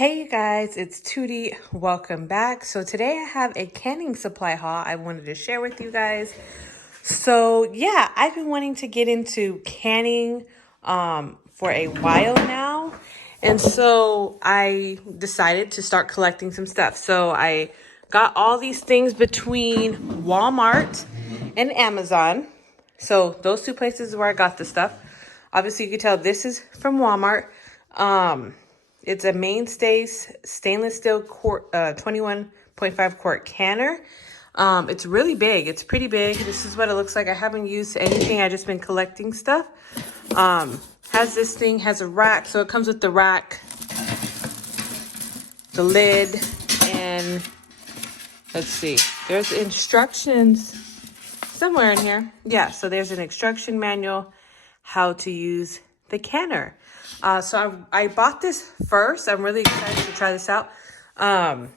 Hey you guys, it's Tootie. Welcome back. So today I have a canning supply haul I wanted to share with you guys. So yeah, I've been wanting to get into canning for a while now. And so I decided to start collecting some stuff. So I got all these things between Walmart and Amazon. So those two places where I got the stuff. Obviously you can tell this is from Walmart. It's a Mainstay stainless steel quart, 21.5 quart canner. It's really big. It's pretty big. This is what it looks like. I haven't used anything. I just been collecting stuff. Has this thing, has a rack. So it comes with the rack, the lid, and let's see. There's instructions somewhere in here. Yeah, so there's an instruction manual how to use the canner. So I bought this first. I'm really excited to try this out. To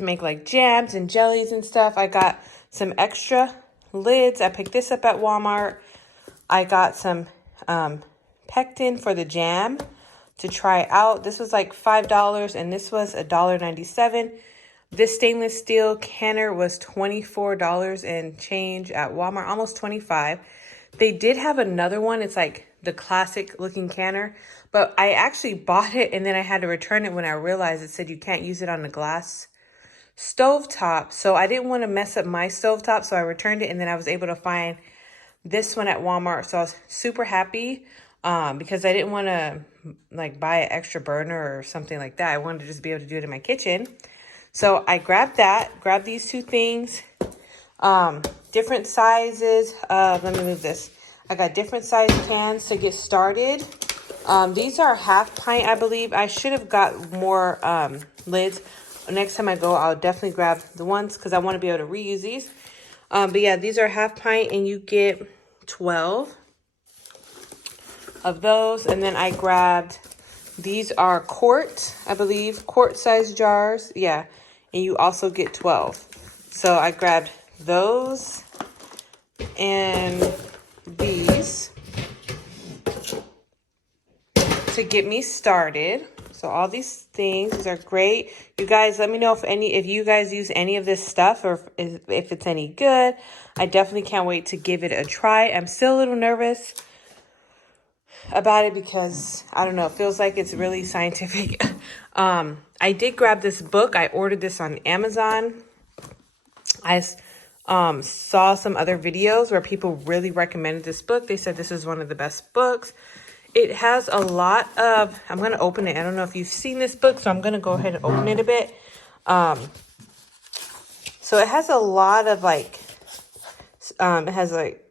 make like jams and jellies and stuff. I got some extra lids. I picked this up at Walmart. I got some pectin for the jam to try out. This was like $5 and this was $1.97. This stainless steel canner was $24 and change at Walmart, almost $25. They did have another one. It's like the classic looking canner, but I actually bought it and then I had to return it when I realized it said you can't use it on the glass stovetop. So I didn't want to mess up my stovetop, so I returned it and then I was able to find this one at Walmart. So I was super happy because I didn't want to like buy an extra burner or something like that. I wanted to just be able to do it in my kitchen. So I grabbed these two things, different sizes of, let me move this. I got different size pans to get started. These are half pint, I believe. I should have got more lids. Next time I go, I'll definitely grab the ones because I want to be able to reuse these. But yeah, these are half pint and you get 12 of those. And then I grabbed, these are quart, I believe, quart size jars. Yeah, and you also get 12. So I grabbed those and these to get me started. So all these things are great. You guys, let me know if you guys use any of this stuff or if it's any good. I definitely can't wait to give it a try. I'm still a little nervous about it because I don't know, it feels like it's really scientific. I did grab this book. I ordered this on Amazon. I saw some other videos where people really recommended this book. They said this is one of the best books. It has a lot of, I'm going to open it. I don't know if you've seen this book, so I'm going to go ahead and open it a bit. So it has a lot of like, it has like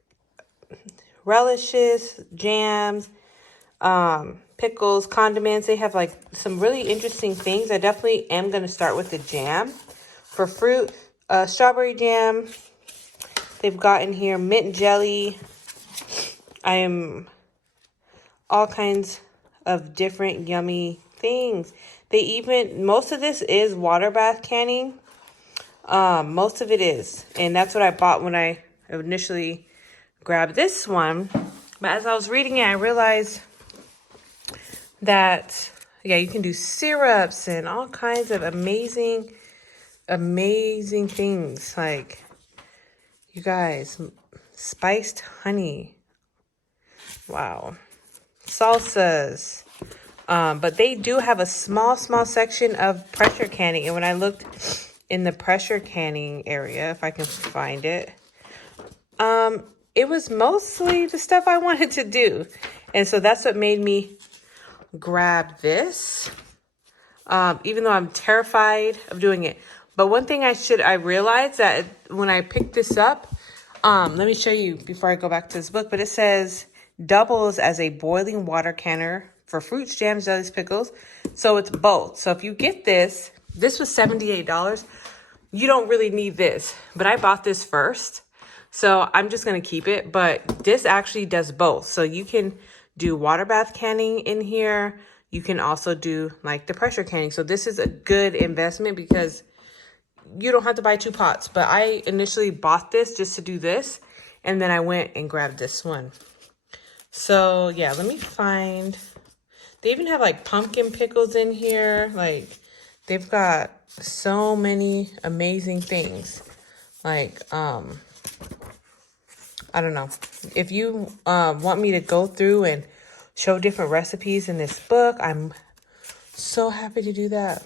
relishes, jams, pickles, condiments. They have like some really interesting things. I definitely am going to start with the jam. For fruit, strawberry jam. They've got in here mint jelly. All kinds of different yummy things. Most of this is water bath canning. Most of it is. And that's what I bought when I initially grabbed this one. But as I was reading it, I realized that, yeah, you can do syrups and all kinds of amazing things. Like, you guys, spiced honey. Wow. Salsas. But they do have a small section of pressure canning. And when I looked in the pressure canning area, if I can find it, it was mostly the stuff I wanted to do. And so that's what made me grab this, even though I'm terrified of doing it. But one thing I realized that when I picked this up, let me show you before I go back to this book, but it says doubles as a boiling water canner for fruits, jams, jellies, pickles. So it's both. So if you get this was $78. You don't really need this, but I bought this first. So I'm just going to keep it, but this actually does both. So you can do water bath canning in here. You can also do like the pressure canning. So this is a good investment because you don't have to buy two pots. But I initially bought this just to do this. And then I went and grabbed this one. So yeah, let me find. They even have like pumpkin pickles in here. Like, they've got so many amazing things. Like, I don't know. If you want me to go through and show different recipes in this book, I'm so happy to do that.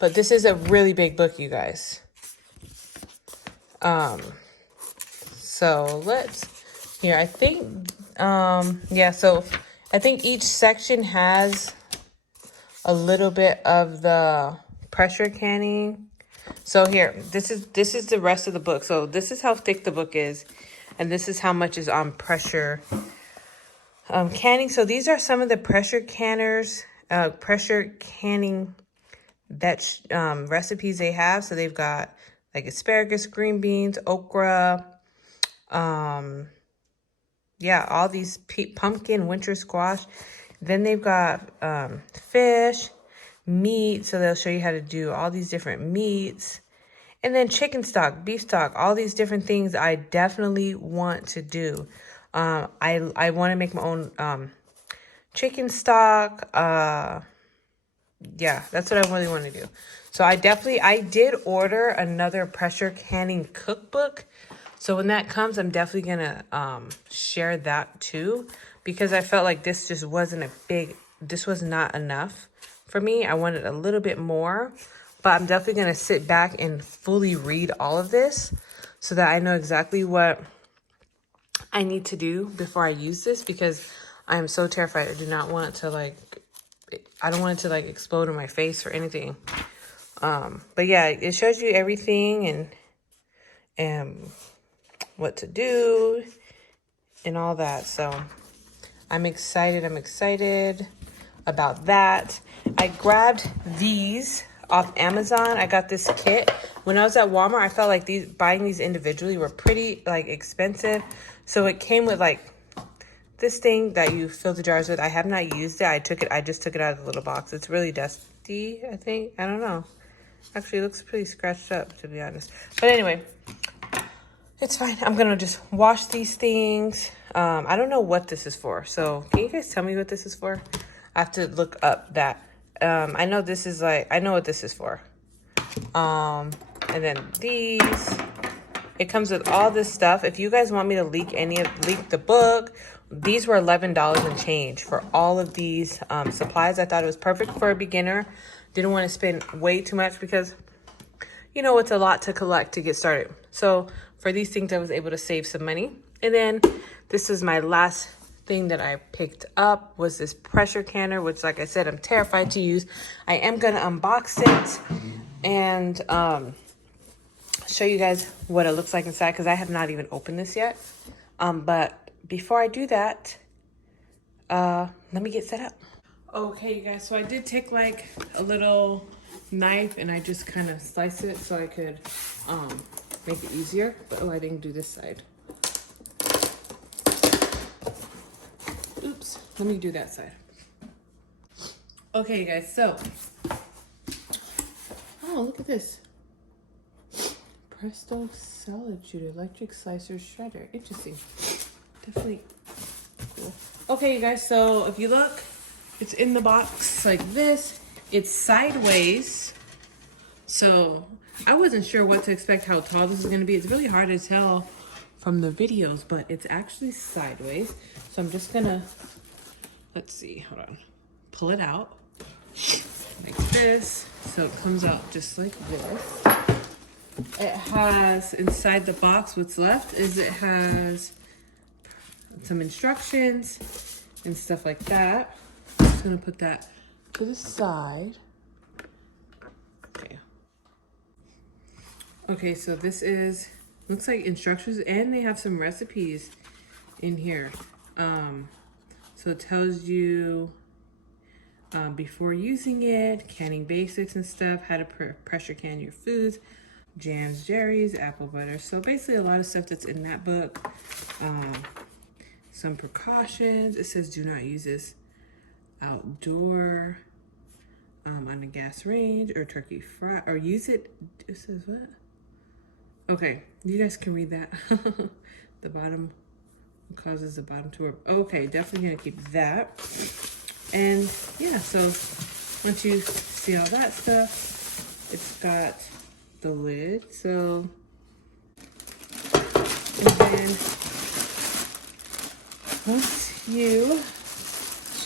But this is a really big book, you guys. So here, I think, yeah, so I think each section has a little bit of the pressure canning. So here, this is the rest of the book. So this is how thick the book is, and this is how much is on pressure canning. So these are some of the pressure canners, pressure canning recipes they have. So they've got like asparagus, green beans, okra, yeah, all these pumpkin, winter squash. Then they've got fish, meat. So they'll show you how to do all these different meats. And then chicken stock, beef stock, all these different things I definitely want to do. I want to make my own chicken stock. Yeah, that's what I really want to do. So I did order another pressure canning cookbook. So when that comes, I'm definitely going to share that too, because I felt like this just wasn't this was not enough for me. I wanted a little bit more, but I'm definitely going to sit back and fully read all of this so that I know exactly what I need to do before I use this, because I am so terrified. I do not want it to I don't want it to explode in my face or anything. But yeah, it shows you everything and what to do and all that. So I'm excited about that. I grabbed these off Amazon. I got this kit. When I was at Walmart, I felt like buying these individually were pretty expensive. So it came with this thing that you fill the jars with. I have not used it. I just took it out of the little box. It's really dusty, I think. I don't know. Actually, it looks pretty scratched up, to be honest. But anyway, it's fine. I'm going to just wash these things. I don't know what this is for. So can you guys tell me what this is for? I have to look up that. I know this is I know what this is for. And then these. It comes with all this stuff. If you guys want me to leak the book, these were $11 and change for all of these supplies. I thought it was perfect for a beginner. Didn't want to spend way too much because, you know, it's a lot to collect to get started. So for these things, I was able to save some money. And then this is my last thing that I picked up was this pressure canner, which, like I said, I'm terrified to use. I am going to unbox it and show you guys what it looks like inside, because I have not even opened this yet. But before I do that, let me get set up. Okay, you guys, so I did take a little knife and I just kind of slice it so I could make it easier. But I didn't do this side. Oops, let me do that side. Okay, you guys, so look at this. Presto salad shooter, electric slicer shredder. Interesting. Definitely cool. Okay, you guys, so if you look, it's in the box like this. It's sideways. So I wasn't sure what to expect, how tall this is going to be. It's really hard to tell from the videos, but it's actually sideways. So I'm just going to, let's see, hold on. Pull it out like this. So it comes out just like this. It has, inside the box, what's left is it has some instructions and stuff like that. I'm just going to put that to the side. Okay, so this looks like instructions, and they have some recipes in here. So it tells you before using it, canning basics and stuff, how to pressure can your foods, jams, jellies, apple butter. So basically a lot of stuff that's in that book. Some precautions. It says do not use this outdoor on a gas range or turkey fry, or use it. It says what? Okay, you guys can read that. The bottom It causes the bottom to rub. Okay, definitely gonna keep that. And yeah, so once you see all that stuff, it's got the lid. So, and then once you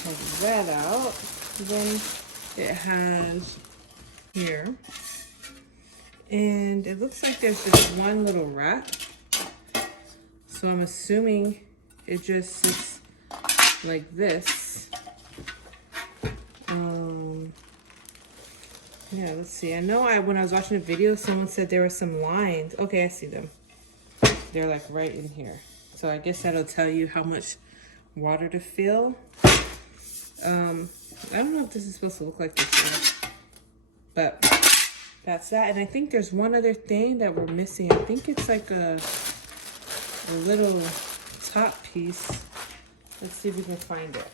check that out, then it has here, and it looks like there's just one little wrap. So I'm assuming it just sits like this. Yeah, let's see. I know when I was watching a video, someone said there were some lines. Okay, I see them. They're like right in here. So I guess that'll tell you how much water to fill. I don't know if this is supposed to look like this, but that's that. And I think there's one other thing that we're missing. I think it's like a little top piece. Let's see if we can find it.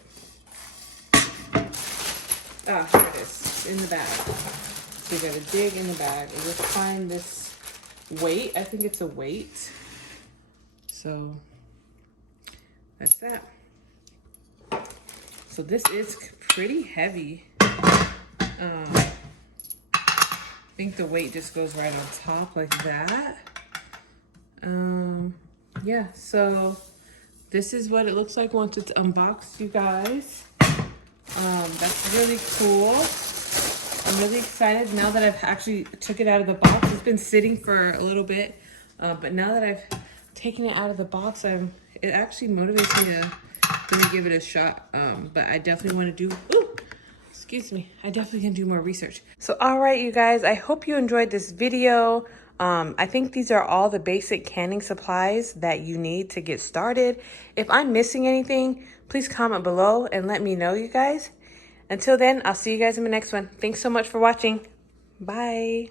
Ah, here it is, in the bag. So you gotta dig in the bag and just find this weight. I think it's a weight. So that's that. So this is pretty heavy. I think the weight just goes right on top like that. Yeah, so this is what it looks like once it's unboxed, you guys. That's really cool. I'm really excited now that I've actually took it out of the box. It's been sitting for a little bit, but now that I've taken it out of the box, it actually motivates me to really give it a shot. But I definitely want to do, excuse me, I definitely can do more research. So, all right, you guys, I hope you enjoyed this video. I think these are all the basic canning supplies that you need to get started. If I'm missing anything, please comment below and let me know, you guys. Until then, I'll see you guys in the next one. Thanks so much for watching. Bye.